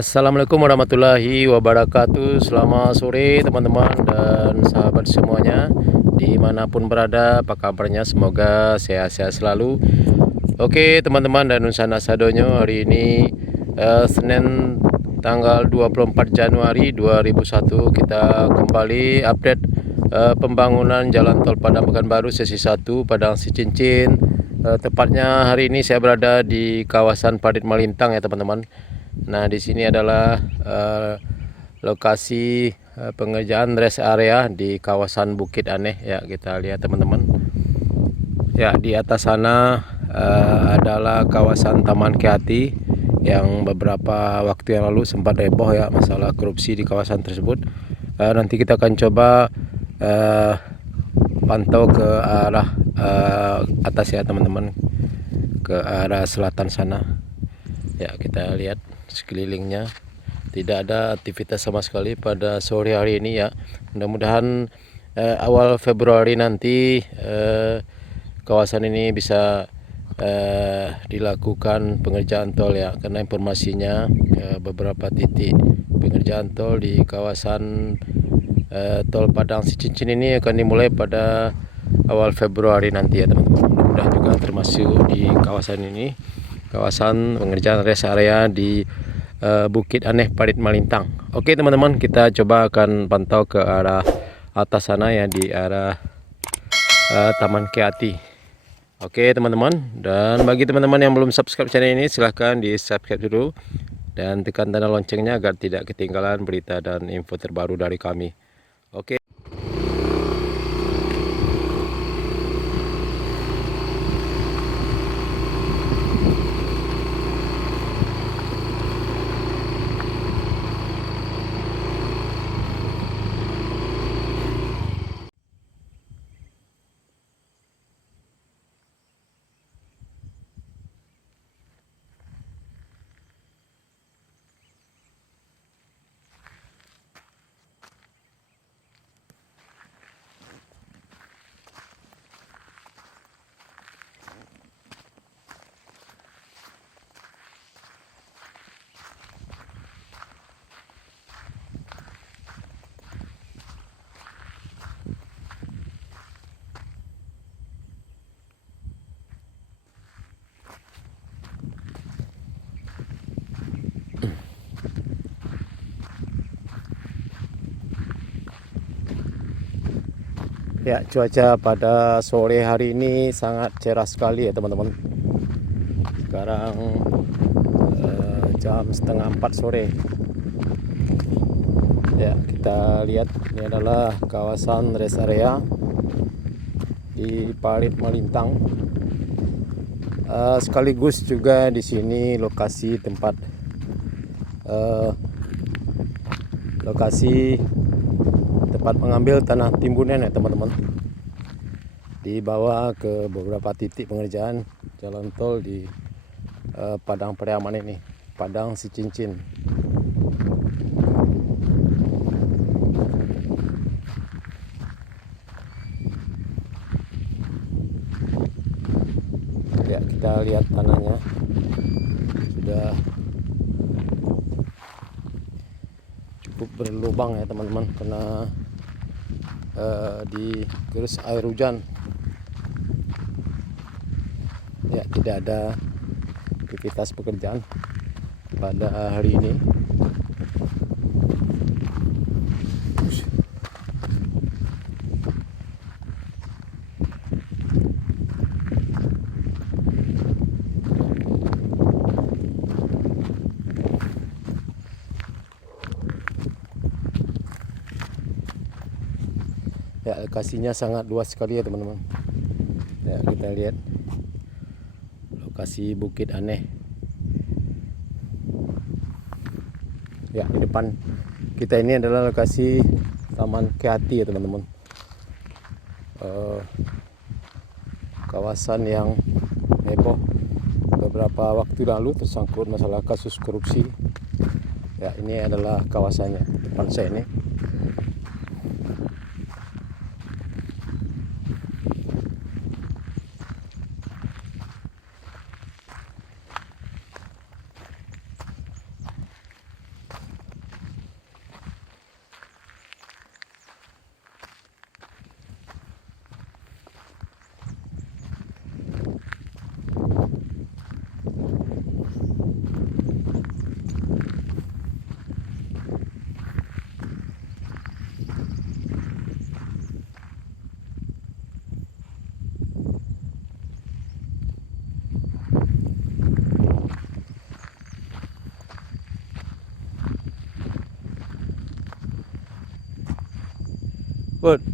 Assalamualaikum warahmatullahi wabarakatuh. Selamat sore teman-teman dan sahabat semuanya, dimanapun berada, apa kabarnya? Semoga sehat-sehat selalu. Oke teman-teman dan Nusana Sadonyo, hari ini Senin tanggal 24 Januari 2001, kita kembali update pembangunan jalan tol Padang Pekanbaru sesi 1 Padang Sicincin. Tepatnya hari ini saya berada di kawasan Parit Malintang ya teman-teman. Nah, di sini adalah lokasi pengerjaan rest area di kawasan Bukit Aneh ya, kita lihat teman-teman. Ya, di atas sana adalah kawasan Taman Keati yang beberapa waktu yang lalu sempat heboh ya masalah korupsi di kawasan tersebut. Nanti kita akan coba pantau ke arah atas ya teman-teman, ke arah selatan sana. Ya, kita lihat sekelilingnya tidak ada aktivitas sama sekali pada sore hari ini ya. Mudah-mudahan awal Februari nanti kawasan ini bisa dilakukan pengerjaan tol ya, karena informasinya beberapa titik pengerjaan tol di kawasan tol Padang Sicincin ini akan dimulai pada awal Februari nanti ya teman-teman. Mudah-mudahan juga termasuk di kawasan ini, kawasan pengerjaan rest area di Bukit Aneh Parit Malintang. Oke teman-teman, kita coba akan pantau ke arah atas sana ya, di arah Taman Keati. Oke teman-teman, dan bagi teman-teman yang belum subscribe channel ini, silahkan di subscribe dulu dan tekan tanda loncengnya agar tidak ketinggalan berita dan info terbaru dari kami. Oke. Ya, cuaca pada sore hari ini sangat cerah sekali ya teman-teman. Sekarang jam setengah 4 sore. Ya, kita lihat ini adalah kawasan rest area di Parit Malintang. Sekaligus juga di sini lokasi tempat mengambil tanah timbunan ya teman-teman, dibawa ke beberapa titik pengerjaan jalan tol di Padang Pariaman ini, Padang Sicincin. Ya, kita lihat tanahnya sudah cukup berlubang ya teman-teman, karena digerus air hujan. Ya, tidak ada aktivitas pekerjaan pada hari ini. Ya, lokasinya sangat luas sekali ya teman-teman. Ya, kita lihat lokasi Bukit Aneh. Ya, di depan kita ini adalah lokasi Taman Keati ya teman-teman. Kawasan yang heboh beberapa waktu lalu tersangkut masalah kasus korupsi. Ya, ini adalah kawasannya depan saya ini. Put.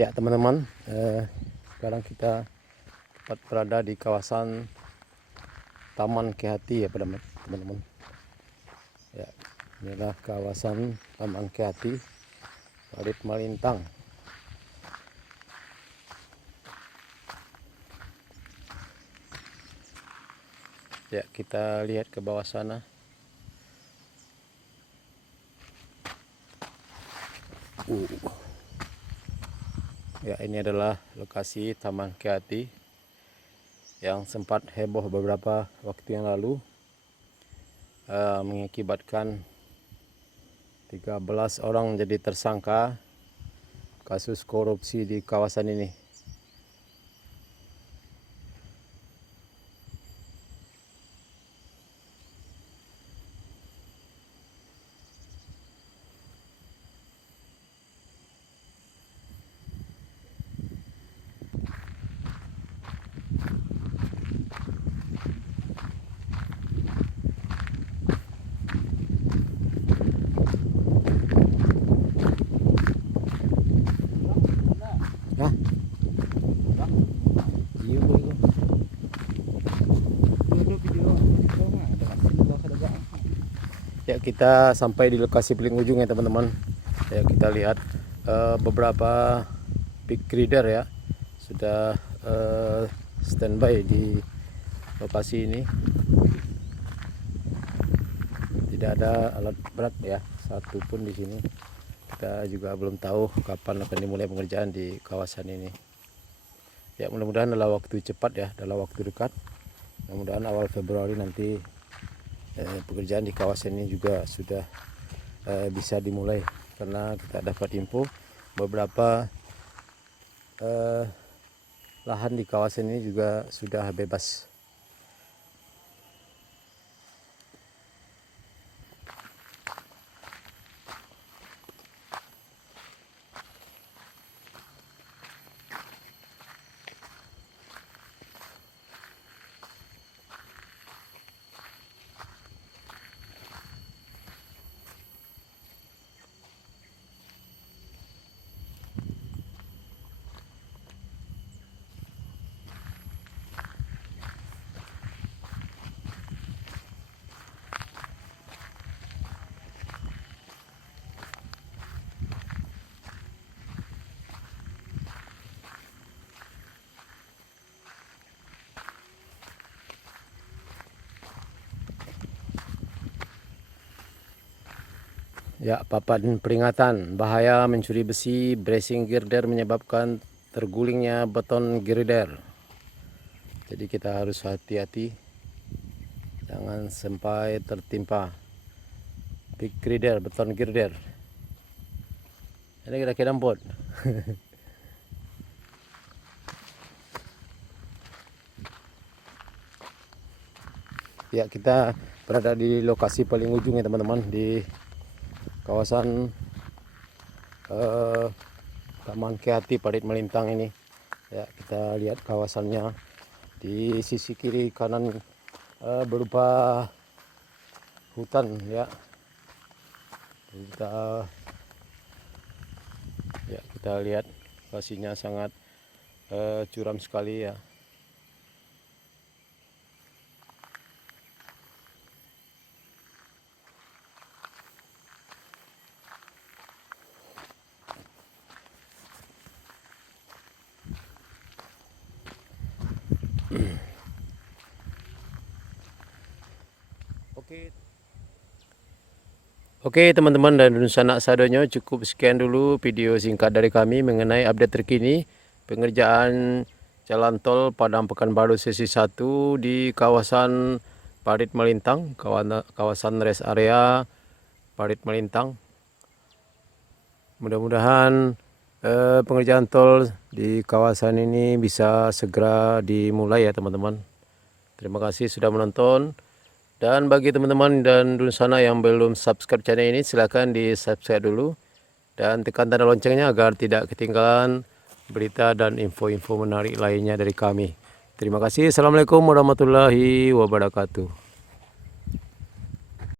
Ya teman-teman, sekarang kita tepat berada di kawasan Taman Kehati ya teman-teman. Ya, inilah kawasan Taman Kehati Parit Malintang. Ya, kita lihat ke bawah sana. Ya, ini adalah lokasi Taman Kehati yang sempat heboh beberapa waktu yang lalu, mengakibatkan 13 orang menjadi tersangka kasus korupsi di kawasan ini. Hah? Iya, boy. Ya, kita sampai di lokasi paling ujung ya teman-teman. Ya, kita lihat beberapa big grader ya sudah standby di lokasi ini. Tidak ada alat berat ya satupun di sini. Kita juga belum tahu kapan akan dimulai pengerjaan di kawasan ini. Ya, mudah-mudahan dalam waktu cepat ya, dalam waktu dekat. Mudah-mudahan awal Februari nanti pekerjaan di kawasan ini juga sudah bisa dimulai, karena kita dapat info beberapa lahan di kawasan ini juga sudah bebas. Ya, papan peringatan bahaya mencuri besi bracing girder menyebabkan tergulingnya beton girder. Jadi kita harus hati-hati, jangan sampai tertimpa big girder, beton girder. Ini kira-kira dampot. Ya, kita berada di lokasi paling ujung ya teman-teman, di kawasan Taman Kehati Parit Malintang ini. Ya, kita lihat kawasannya di sisi kiri kanan berupa hutan ya. Kita lihat lokasinya sangat curam sekali ya. Oke teman-teman dan sanak sadonyo, cukup sekian dulu video singkat dari kami mengenai update terkini pengerjaan jalan tol Padang Pekanbaru sesi 1 di kawasan Parit Malintang, kawasan rest area Parit Malintang. Mudah-mudahan pengerjaan tol di kawasan ini bisa segera dimulai ya teman-teman. Terima kasih sudah menonton. Dan bagi teman-teman dan di sana yang belum subscribe channel ini, silakan di subscribe dulu. Dan tekan tanda loncengnya agar tidak ketinggalan berita dan info-info menarik lainnya dari kami. Terima kasih. Assalamualaikum warahmatullahi wabarakatuh.